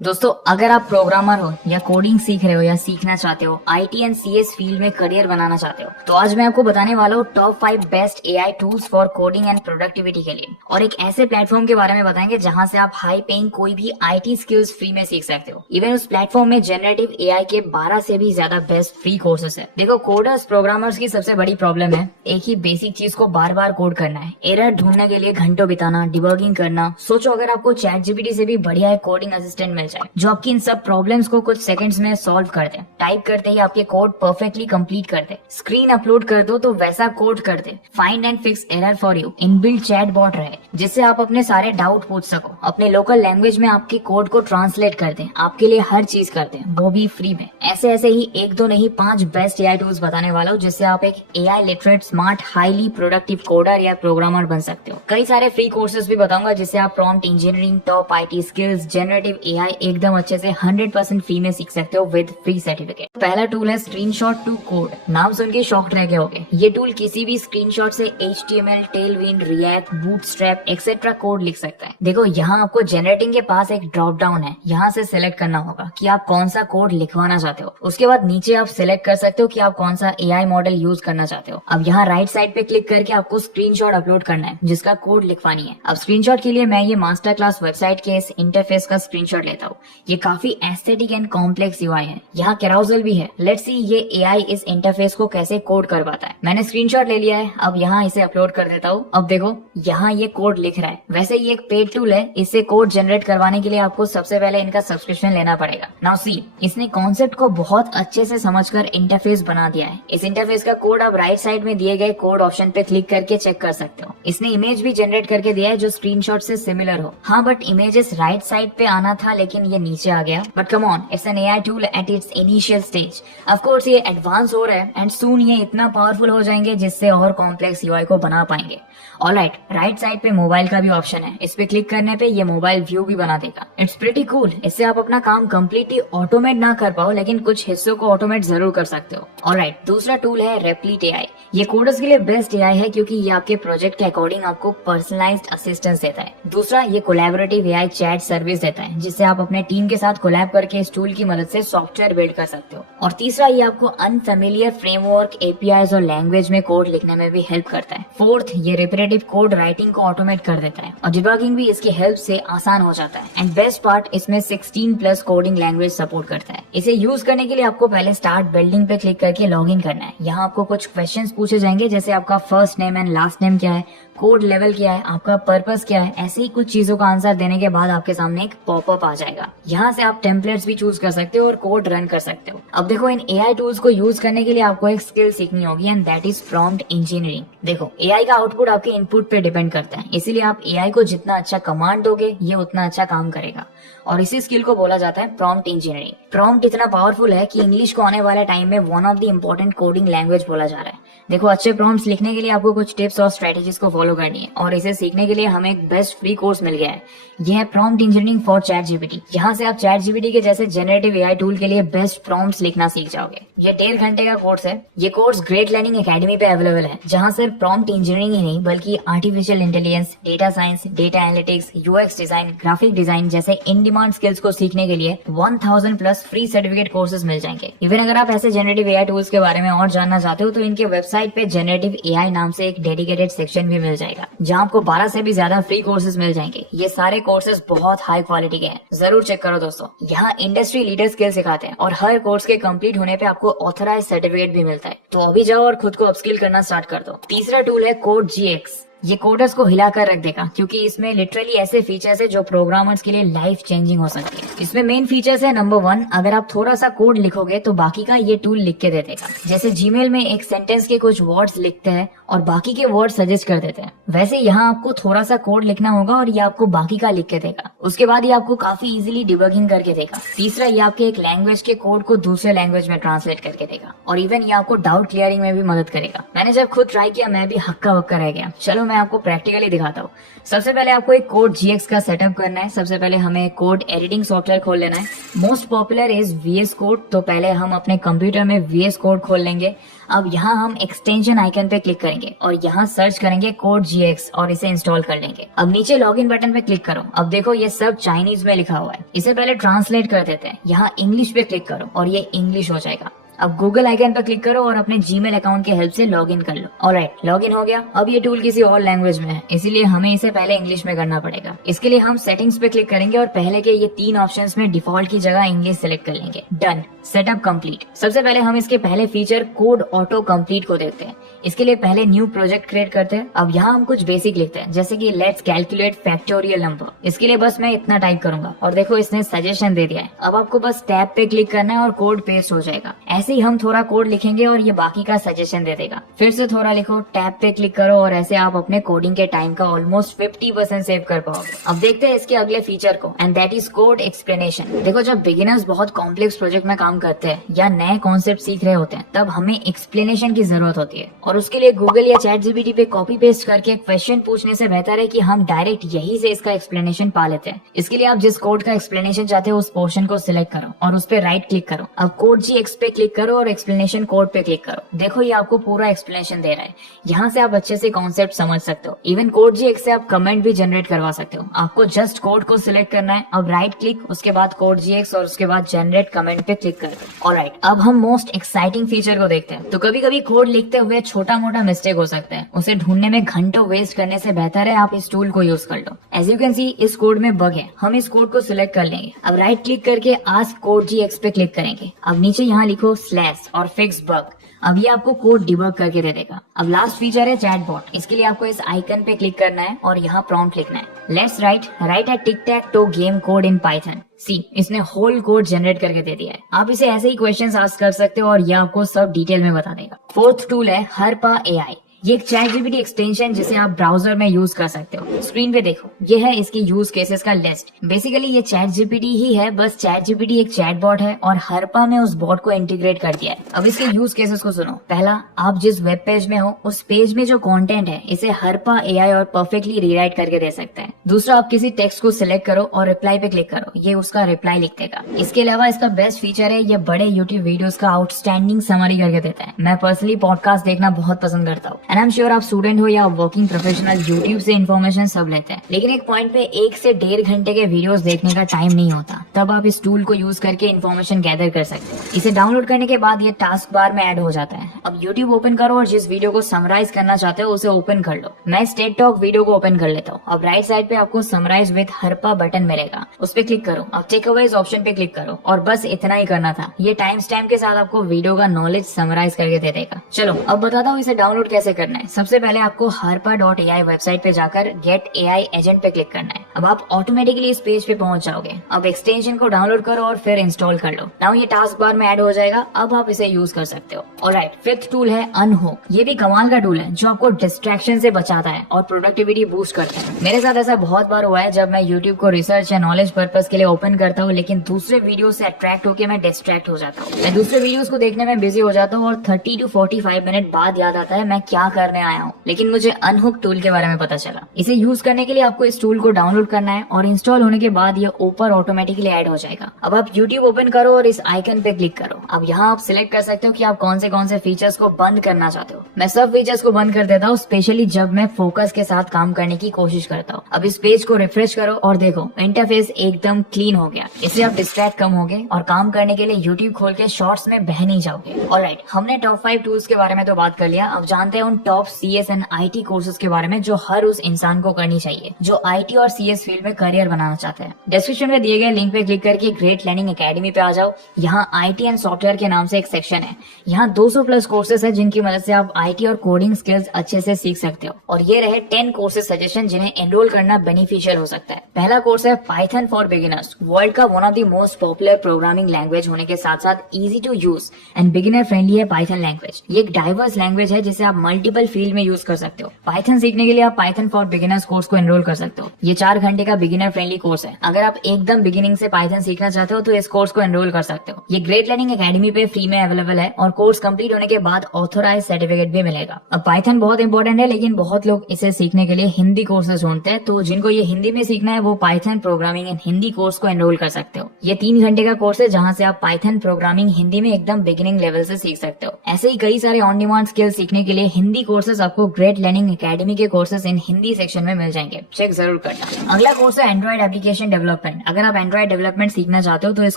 दोस्तों, अगर आप प्रोग्रामर हो या कोडिंग सीख रहे हो या सीखना चाहते हो, आईटी एंड सीएस फील्ड में करियर बनाना चाहते हो, तो आज मैं आपको बताने वाला हूँ top 5 best AI tools for coding and productivity के लिए। और एक ऐसे प्लेटफॉर्म के बारे में बताएंगे जहां से आप हाई पेइंग कोई भी आईटी स्किल्स फ्री में सीख सकते हो। इवन उस प्लेटफॉर्म में जनरेटिव एआई के 12 से भी ज्यादा बेस्ट फ्री कोर्सेस है। देखो, कोडर्स प्रोग्रामर्स की सबसे बड़ी प्रॉब्लम है एक ही बेसिक चीज को बार बार कोड करना है। एरर ढूंढने के लिए घंटों बिताना, डिबगिंग करना। सोचो अगर आपको चैट जीपीटी से भी बढ़िया एक कोडिंग असिस्टेंट मिल जाए जो आपकी इन सब प्रॉब्लम्स को कुछ सेकंड्स में सॉल्व कर दे। टाइप करते ही आपके कोड परफेक्टली कंप्लीट कर दे। स्क्रीन अपलोड कर दो तो वैसा कोड कर दे। Find and fix error for you. Inbuilt chat bot रहे जिससे आप अपने सारे डाउट पूछ सको। अपने लोकल लैंग्वेज में आपके कोड को ट्रांसलेट कर दे। आपके लिए हर चीज कर दे, वो भी फ्री में। ऐसे ऐसे ही एक दो नहीं 5 बेस्ट एआई टूल्स बताने वाला हूँ जिससे आप एक AI literate, smart, highly productive coder या प्रोग्रामर बन सकते हो। कई सारे फ्री कोर्सेज भी बताऊंगा जिससे आप prompt engineering, top IT skills, generative AI एकदम अच्छे से 100% फ्री में सीख सकते हो विद फ्री सर्टिफिकेट। पहला टूल है स्क्रीनशॉट टू कोड। नाम सुन के शॉक्ड रह गए होगे। ये टूल किसी भी स्क्रीनशॉट से HTML, Tailwind, react, bootstrap etcetera code लिख सकता है। देखो, यहाँ आपको जनरेटिंग के पास एक ड्रॉप डाउन है। यहाँ से सिलेक्ट करना होगा कि आप कौन सा कोड लिखवाना चाहते हो। उसके बाद नीचे आप सिलेक्ट कर सकते हो कि आप कौन सा एआई मॉडल यूज करना चाहते हो। अब यहाँ राइट साइड पे क्लिक करके आपको स्क्रीनशॉट अपलोड करना है जिसका कोड लिखवानी है। अब स्क्रीनशॉट के लिए मैं ये मास्टर क्लास वेबसाइट के इस इंटरफेस का स्क्रीनशॉट लेता हूँ। ये काफी एस्थेटिक एंड कॉम्प्लेक्स यूआई है। यहाँ कैराउजल भी है। लेट्स सी ये एआई इस इंटरफेस को कैसे कोड करवाता है। मैंने स्क्रीनशॉट ले लिया है। अब यहाँ इसे अपलोड कर देता हूँ। अब देखो, यहाँ ये कोड लिख रहा है। वैसे ये एक पेड टूल है। इससे कोड जनरेट करवाने के लिए आपको सबसे पहले इनका सब्सक्रिप्शन लेना पड़ेगा। नाउ सी, इसने कॉन्सेप्ट को बहुत अच्छे से समझकर इंटरफेस बना दिया है। इस इंटरफेस का कोड आप राइट साइड में दिए गए कोड ऑप्शन पे क्लिक करके चेक कर सकते हो। इसने इमेज भी जनरेट करके दिया है जो स्क्रीनशॉट से सिमिलर हो। हाँ, बट इमेजेस राइट साइड पे आना था लेकिन ये नीचे आ गया। But come on, it's an AI tool at its initial stage. Of course ये एडवांस हो रहा है एंड सून ये इतना पावरफुल हो जाएंगे जिससे और कॉम्प्लेक्स यूआई को बना पाएंगे। ऑलराइट, राइट साइड पे मोबाइल का भी ऑप्शन है। इस पे क्लिक करने पे ये मोबाइल व्यू भी बना देगा। It's pretty cool. इससे आप अपना काम कम्प्लीटली ऑटोमेट ना कर पाओ लेकिन कुछ हिस्सों को ऑटोमेट जरूर कर सकते हो। ऑलराइट, दूसरा टूल है रेप्लिट एआई। ये कोडर्स के लिए बेस्ट एआई है क्योंकि ये आपके प्रोजेक्ट के अकॉर्डिंग आपको पर्सनलाइज्ड असिस्टेंस देता है। दूसरा, ये कोलैबोरेटिव एआई चैट सर्विस देता है जिससे आप अपने टीम के साथ कोलैब करके इस टूल की मदद से सॉफ्टवेयर बिल्ड कर सकते हो। और तीसरा, ये आपको अनफेमिलियर फ्रेमवर्क, एपीआईज और लैंग्वेज में कोड लिखने में भी हेल्प करता है। फोर्थ, ये रिपीटेटिव कोड राइटिंग को ऑटोमेट कर देता है और डिबगिंग भी इसकी हेल्प से आसान हो जाता है। एंड बेस्ट पार्ट, इसमें 16+ कोडिंग लैंग्वेज सपोर्ट करता है। इसे यूज करने के लिए आपको पहले स्टार्ट बिल्डिंग पे क्लिक करके लॉग इन करना है। यहाँ आपको कुछ क्वेश्चंस पूछे जाएंगे जैसे आपका first name and last name क्या है, कोड लेवल क्या है, आपका पर्पस क्या है। ऐसे ही कुछ चीजों का आंसर देने के बाद आपके सामने एक पॉपअप आ जाएगा। यहाँ से आप टेम्पलेट्स भी चूज कर सकते हो और कोड रन कर सकते हो। अब देखो, इन एआई टूल्स को यूज करने के लिए आपको एक स्किल सीखनी होगी and that is prompt engineering. देखो, एआई का आउटपुट आपके इनपुट पे डिपेंड करता है, इसीलिए आप एआई को जितना अच्छा कमांड दोगे ये उतना अच्छा काम करेगा। और इसी स्किल को बोला जाता है प्रॉम्प्ट इंजीनियरिंग। प्रॉम्प्ट इतना पावरफुल है कि इंग्लिश को आने वाले टाइम में one of the important coding language बोला जा रहा है। देखो, अच्छे प्रॉम्प्ट्स लिखने के लिए आपको कुछ टिप्स और स्ट्रेटेजीज को फॉलो करनी है और इसे सीखने के लिए हमें एक बेस्ट फ्री कोर्स मिल गया है। यह है prompt engineering for chat GPT. यहाँ से आप चैट जीपीटी के जैसे जनरेटिव एआई टूल के लिए बेस्ट प्रॉम्प्ट्स लिखना सीख जाओगे। ये 1.5 घंटे का कोर्स है। ये कोर्स ग्रेट लर्निंग एकेडमी पे अवेलेबल है जहाँ सिर्फ प्रॉम्प्ट इंजीनियरिंग ही नहीं बल्कि artificial intelligence, data science, data analytics, UX design, graphic design जैसे इन डिमांड स्किल्स को सीखने के लिए 1000+ फ्री सर्टिफिकेट कोर्सेज मिल जाएंगे। इवन अगर आप ऐसे जनरेटिव एआई टूल्स के बारे में और जानना चाहते हो तो इनके वेबसाइट पे जनरेटिव एआई नाम से एक डेडिकेटेड सेक्शन भी मिल जाएगा जहाँ आपको 12 से भी ज्यादा फ्री कोर्सेज मिल जाएंगे। ये सारे कोर्सेज बहुत हाई क्वालिटी के हैं, जरूर चेक करो दोस्तों। यहाँ इंडस्ट्री लीडर स्किल सिखाते हैं और हर कोर्स के कंप्लीट होने पे आपको ऑथराइज सर्टिफिकेट भी मिलता है। तो अभी जाओ और खुद को अपस्किल करना स्टार्ट कर दो। तीसरा टूल है कोड GX। ये कोडर्स को हिलाकर रख देगा क्योंकि इसमें लिटरली ऐसे फीचर्स है जो प्रोग्रामर्स के लिए लाइफ चेंजिंग हो सकती है। इसमें मेन फीचर्स है, नंबर 1, अगर आप थोड़ा सा कोड लिखोगे तो बाकी का ये टूल लिख के दे देगा। जैसे जीमेल में एक सेंटेंस के कुछ वर्ड्स लिखते हैं और बाकी के वर्ड सजेस्ट कर देते हैं, वैसे यहाँ आपको थोड़ा सा कोड लिखना होगा और ये आपको बाकी का लिख के देगा। उसके बाद ये आपको काफी इजीली डिबगिंग करके देगा। तीसरा, ये आपके एक लैंग्वेज के कोड को दूसरे लैंग्वेज में ट्रांसलेट करके देगा और इवन ये आपको डाउट क्लियरिंग में भी मदद करेगा। मैंने जब खुद ट्राई किया मैं भी हक्का बक्का रह गया। चलो, मैं मैं आपको प्रैक्टिकली दिखाता हूँ। सबसे पहले आपको एक कोड GX का सेटअप करना है। सबसे पहले हमें कोड एडिटिंग सॉफ्टवेयर खोल लेना है। Most popular is VS code. तो पहले हम अपने कंप्यूटर में VS कोड खोल लेंगे। अब यहाँ हम एक्सटेंशन आइकन पे क्लिक करेंगे और यहाँ सर्च करेंगे कोड GX और इसे इंस्टॉल कर लेंगे। अब नीचे लॉगिन बटन पे क्लिक करो। अब देखो ये सब चाइनीज में लिखा हुआ है। इसे पहले ट्रांसलेट कर देते हैं। यहाँ इंग्लिश पे क्लिक करो और ये इंग्लिश हो जाएगा। अब गूगल आइकन पर क्लिक करो और अपने जीमेल अकाउंट की हेल्प से लॉगिन कर लो। ऑलराइट, लॉगिन हो गया। अब ये टूल किसी और लैंग्वेज में है, इसीलिए हमें इसे पहले इंग्लिश में करना पड़ेगा। इसके लिए हम सेटिंग्स पे क्लिक करेंगे और पहले के ये 3 ऑप्शंस में डिफॉल्ट की जगह इंग्लिश सेलेक्ट कर लेंगे। Done, setup complete. सबसे पहले हम इसके पहले फीचर कोड ऑटो कंप्लीट को देखते हैं। इसके लिए पहले न्यू प्रोजेक्ट क्रिएट करते हैं। अब यहाँ हम कुछ बेसिक लिखते हैं, जैसे कि लेट्स कैलकुलेट फैक्टोरियल नंबर। इसके लिए बस मैं इतना टाइप करूंगा और देखो इसने सजेशन दे दिया है। अब आपको बस टैब पे क्लिक करना है और कोड पेस्ट हो जाएगा। ऐसे ही हम थोड़ा कोड लिखेंगे और ये बाकी का सजेशन दे देगा। फिर से थोड़ा लिखो, टैब पे क्लिक करो और ऐसे आप अपने कोडिंग के टाइम का ऑलमोस्ट 50% सेव कर पाओगे। अब देखते हैं इसके अगले फीचर को, and that is code explanation. देखो जब बिगिनर्स बहुत कॉम्प्लेक्स प्रोजेक्ट में काम करते हैं या नए कॉन्सेप्ट सीख रहे होते हैं, तब हमें एक्सप्लेनेशन की जरूरत होती है। और उसके लिए गूगल या ChatGPT पे कॉपी पेस्ट करके क्वेश्चन पूछने से बेहतर है कि हम डायरेक्ट यही से इसका एक्सप्लेनेशन पा लेते हैं। इसके लिए आप जिस कोड का एक्सप्लेनेशन चाहते हो उस पोर्शन को सिलेक्ट करो और उस पे राइट क्लिक करो। अब कोड GX पे क्लिक करो और एक्सप्लेनेशन कोड पे क्लिक करो। देखो ये आपको पूरा एक्सप्लेनेशन दे रहा है। यहाँ से आप अच्छे से कॉन्सेप्ट समझ सकते हो। इवन कोड GX से आप कमेंट भी जनरेट करवा सकते हो। आपको जस्ट कोड को सिलेक्ट करना है। अब राइट क्लिक, उसके बाद कोड GX और उसके बाद जनरेट कमेंट पे क्लिक कर दो। ऑलराइट, अब हम मोस्ट एक्साइटिंग फीचर को देखते हैं। तो कभी कभी कोड लिखते हुए छोटा मोटा मिस्टेक हो सकता है, उसे ढूंढने में घंटों वेस्ट करने से बेहतर है आप इस टूल को यूज कर लो। एज यू कैन सी इस कोड में बग है, हम इस कोड को सिलेक्ट कर लेंगे। अब राइट क्लिक करके आस्क कोड GX पे क्लिक करेंगे। अब नीचे यहाँ लिखो स्लैश और फिक्स बग। अब ये आपको कोड डिबग करके दे देगा। अब लास्ट फीचर है चैटबॉट। इसके लिए आपको इस आइकन पे क्लिक करना है और यहाँ प्रॉम्प्ट लिखना है, let's write a tic tac toe game code in Python. See, इसने होल कोड जनरेट करके दे दिया है। आप इसे ऐसे ही क्वेश्चंस आस्क कर सकते हो और ये आपको सब डिटेल में बता देगा। फोर्थ टूल है हरपा AI। ये एक ChatGPT एक्सटेंशन जिसे आप ब्राउजर में यूज कर सकते हो। स्क्रीन पे देखो, ये है इसकी यूज केसेस का लिस्ट। बेसिकली ये ChatGPT ही है, बस ChatGPT एक चैटबॉट है और हरपा में उस बॉट को इंटीग्रेट कर दिया है। अब इसके यूज केसेस को सुनो। पहला, आप जिस वेब पेज में हो उस पेज में जो कंटेंट है इसे हरपा AI और परफेक्टली रीराइट करके दे सकता है। दूसरा, आप किसी टेक्स्ट को सिलेक्ट करो और रिप्लाई पे क्लिक करो, ये उसका रिप्लाई लिख देगा। इसके अलावा इसका बेस्ट फीचर है ये बड़े यूट्यूब वीडियोस का आउटस्टैंडिंग समरी करके देता है। मैं पर्सनली पॉडकास्ट देखना बहुत पसंद करता हूँ एंड आई एम श्योर आप स्टूडेंट हो या वर्किंग प्रोफेशनल, यूट्यूब से इन्फॉर्मेशन सब लेते हैं, लेकिन एक पॉइंट पे 1 से 1.5 घंटे के वीडियोस देखने का टाइम नहीं होता। तब आप इस टूल को यूज करके इन्फॉर्मेशन गैदर कर सकते हो। इसे डाउनलोड करने के बाद ये टास्क बार में ऐड हो जाता है। अब यूट्यूब ओपन करो और जिस वीडियो को समराइज करना चाहते हो उसे ओपन कर लो। मैं टेड टॉक वीडियो को ओपन कर लेता हूँ। अब राइट साइड पे आपको समराइज विद हरपा बटन मिलेगा, उस पे क्लिक करो। अब टेक अवेज ऑप्शन पे क्लिक करो और बस इतना ही करना था। ये टाइम स्टैम्प के साथ आपको वीडियो का नॉलेज समराइज करके दे देगा। चलो अब बताता हूँ इसे डाउनलोड कैसे करना है। सबसे पहले आपको harpa.ai वेबसाइट पे जाकर गेट AI एजेंट पे क्लिक करना है। अब आप ऑटोमेटिकली इस पेज पे पहुंच जाओगे। अब एक्सटेंशन को डाउनलोड करो और फिर इंस्टॉल कर लो। नाउ ये टास्क बार में ऐड हो जाएगा। अब आप इसे यूज कर सकते हो। ऑलराइट, फिफ्थ टूल है अनहुक। ये भी कमाल का टूल है जो आपको डिस्ट्रैक्शन से बचाता है और प्रोडक्टिविटी बूस्ट करता है। मेरे साथ ऐसा बहुत बार हुआ है जब मैं यूट्यूब को रिसर्च या नॉलेज पर्पज के लिए ओपन करता हूँ, लेकिन दूसरे वीडियो से अट्रैक्ट होकर मैं डिस्ट्रैक्ट हो जाता हूँ। मैं दूसरे वीडियोस को देखने में बिजी हो जाता हूँ और 30 to 45 मिनट बाद याद आता है मैं क्या करने आया हूँ। लेकिन मुझे अनहुक टूल के बारे में पता चला। इसे यूज करने के लिए आपको इस टूल को डाउनलोड करना है और इंस्टॉल होने के बाद ये ऊपर ऑटोमेटिकली ऐड हो जाएगा। अब आप यूट्यूब ओपन करो और इस आइकन पे क्लिक करो। अब यहाँ आप सिलेक्ट कर सकते हो कि आप कौन से फीचर्स को बंद करना चाहते हो। मैं सब फीचर्स को बंद कर देता हूँ, स्पेशली जब मैं फोकस के साथ काम करने की कोशिश करता हूँ। अब इस पेज को रिफ्रेश करो और देखो इंटरफेस एकदम क्लीन हो गया। इससे आप डिस्ट्रैक्ट कम होगे और काम करने के लिए यूट्यूब खोल के शॉर्ट्स में बह नहीं जाओगे। ऑलराइट, हमने टॉप 5 टूल्स के बारे में तो बात कर लिया। अब जानते हैं उन top CS and IT courses के बारे में जो हर उस इंसान को करनी चाहिए जो IT और CS फील्ड में करियर बनाना चाहते हैं। डिस्क्रिप्शन में दिए गए लिंक पे क्लिक करके ग्रेट लर्निंग एकेडमी पे आ जाओ। यहाँ IT एंड सॉफ्टवेयर के नाम से एक सेक्शन है। यहाँ 200+ कोर्सेज है जिनकी मदद से आप IT और कोडिंग स्किल्स अच्छे से सीख सकते हो। और ये रहे 10 कोर्सेज सजेशन जिन्हें एनरोल करना बेनिफिशियल हो सकता है। पहला कोर्स है पाइथन फॉर बिगिनर्स। वर्ल्ड का one of the most popular programming language होने के साथ साथ easy to use and beginner friendly है पाइथन लैंग्वेज। ये एक डाइवर्स लैंग्वेज है जिसे आप मल्टीपल फील्ड में यूज कर सकते हो। पाइथन सीखने के लिए आप पाइथन फॉर बिगिनर्स कोर्स को एनरोल कर सकते हो। ये 4 घंटे का बिगिनर फ्रेंडली कोर्स है। अगर आप एकदम बिगिनिंग से पाइथन सीखना चाहते हो तो इस कोर्स को एनरोल कर सकते हो। ये ग्रेट लर्निंग एकेडमी पे फ्री में अवेलेबल है और कोर्स कंप्लीट होने के बाद ऑथोराइज सर्टिफिकेट भी मिलेगा। अब पाइथन बहुत इंपॉर्टेंट है, लेकिन बहुत लोग इसे सीखने के लिए हिंदी कोर्सेज ढूंढते हैं, तो जिनको ये हिंदी में सीखना है वो Python programming in Hindi course को एनरोल कर सकते हो। ये 3 घंटे का कोर्स है जहाँ से आप पाइथन प्रोग्रामिंग हिंदी में एकदम बिगिनिंग लेवल से सीख सकते हो। ऐसे ही कई सारे ऑन डिमांड स्किल सीखने के लिए हिंदी कोर्सेज आपको ग्रेट लर्निंग एकेडमी के कोर्सेज इन हिंदी सेक्शन में मिल जाएंगे, चेक जरूर करना। अगला कोर्स है एंड्रॉइड एप्लीकेशन डेवलपमेंट। अगर आप एंड्रॉइड डेवलपमेंट सीखना चाहते हो तो इस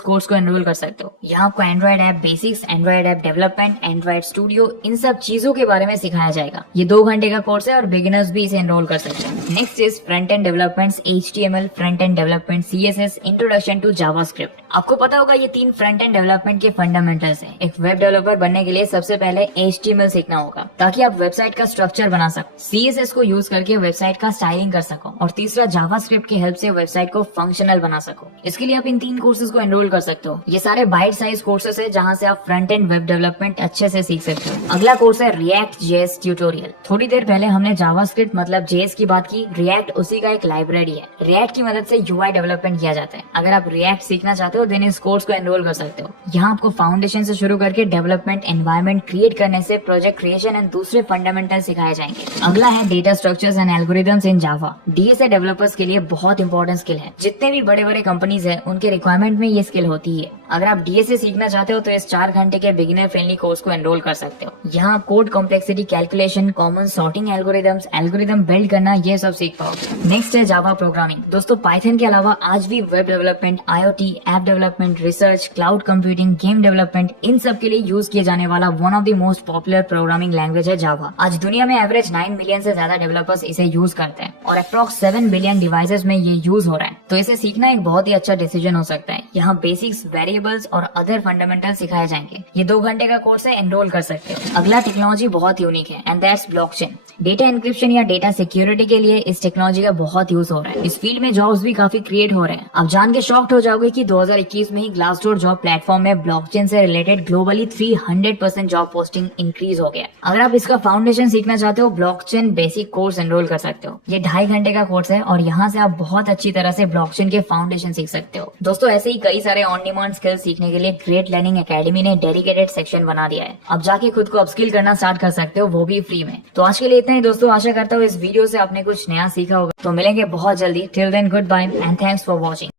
कोर्स को एनरोल कर सकते हो। यहाँ आपको Android app basics, Android app development, Android studio, इन सब चीजों के बारे में सिखाया जाएगा। ये 2 घंटे का कोर्स है और बिगिनर्स भी इसे एनरोल कर सकते हैं। Next is front end development, HTML, front end development, CSS, introduction to JavaScript. आपको पता होगा ये 3 फ्रंट एंड डेवलपमेंट के फंडामेंटल्स हैं। एक वेब डेवलपर बनने के लिए सबसे पहले HTML सीखना होगा ताकि आप वेबसाइट का स्ट्रक्चर बना सको, CSS को यूज करके वेबसाइट का स्टाइलिंग कर सको, और तीसरा जावास्क्रिप्ट की हेल्प से वेबसाइट को फंक्शनल बना सको। इसके लिए आप इन 3 कोर्सेज को एनरोल कर सकते हो। ये सारे बाइट साइज कोर्सेज है जहाँ से आप फ्रंट एंड वेब डेवलपमेंट अच्छे से सीख सकते हो। अगला कोर्स है रिएक्ट JS ट्यूटोरियल। थोड़ी देर पहले हमने जावास्क्रिप्ट मतलब JS की बात की, रिएक्ट उसी का एक लाइब्रेरी है। रिएक्ट की मदद से UI डेवलपमेंट किया जाता है। अगर आप रिएक्ट सीखना चाहते हो देन इस कोर्स को एनरोल कर सकते हो। यहाँ आपको फाउंडेशन से शुरू करके डेवलपमेंट एनवायरनमेंट क्रिएट करने से प्रोजेक्ट क्रिएशन एंड दूसरे फंडामेंटल सिखाए जाएंगे। अगला है data structures and algorithms in Java. DSA developers के लिए बहुत इंपॉर्टेंट स्किल है। जितने भी बड़े बड़े कंपनीज है उनके रिक्वायरमेंट में ये स्किल होती है। अगर आप DSA सीखना चाहते हो तो इस 4 घंटे के बिगिनर फ्रेंडली कोर्स को एनरोल कर सकते हो। यहाँ आप code complexity calculation, common sorting algorithms, algorithm build करना, ये सब सीख पाओगे। नेक्स्ट है जावा प्रोग्रामिंग। दोस्तों पाइथन के अलावा आज भी web development, IoT, app development, research, cloud computing, game development, इन सब के लिए यूज किए जाने वाला one of the most popular programming language है जावा। आज दुनिया में एवरेज 9 मिलियन से ज्यादा डेवलपर्स इसे यूज करते हैं और अप्रॉक्स 7 बिलियन डिवाइसेस में ये यूज हो रहा है। तो इसे सीखना एक बहुत ही अच्छा डिसीजन हो सकता है। यहाँ बेसिक्स, वेरिएबल्स और अदर फंडामेंटल सिखाए जाएंगे। ये 2 घंटे का कोर्स है, एनरोल कर सकते हो। अगला टेक्नोलॉजी बहुत यूनिक है and that's blockchain. Data encryption या डेटा सिक्योरिटी के लिए इस टेक्नोलॉजी का बहुत यूज हो रहा है। इस फील्ड में जॉब्स भी काफी क्रिएट हो रहे हैं। आप जान के शॉक्ड हो जाओगे कि 2021 में ही ग्लासडोर जॉब प्लेटफॉर्म में ब्लॉकचेन से related globally 300% job posting increase हो गया। अगर आप इसका फाउंडेशन सीखना चाहते हो ब्लॉकचेन बेसिक कोर्स एनरोल कर सकते हो। ये 2.5 घंटे का कोर्स है और यहाँ से आप बहुत अच्छी तरह से ब्लॉकचेन के फाउंडेशन सीख सकते हो। दोस्तों ऐसे ही कई सारे ऑन डिमांड स्किल सीखने के लिए ग्रेट लर्निंग एकेडमी ने डेडिकेटेड सेक्शन बना दिया है। अब जाके खुद को अपस्किल करना स्टार्ट कर सकते हो, वो भी फ्री में। तो आज के लिए इतना ही दोस्तों। आशा करता हूँ इस वीडियो से आपने कुछ नया सीखा होगा। तो मिलेंगे बहुत जल्दी। Till then good bye and thanks for watching.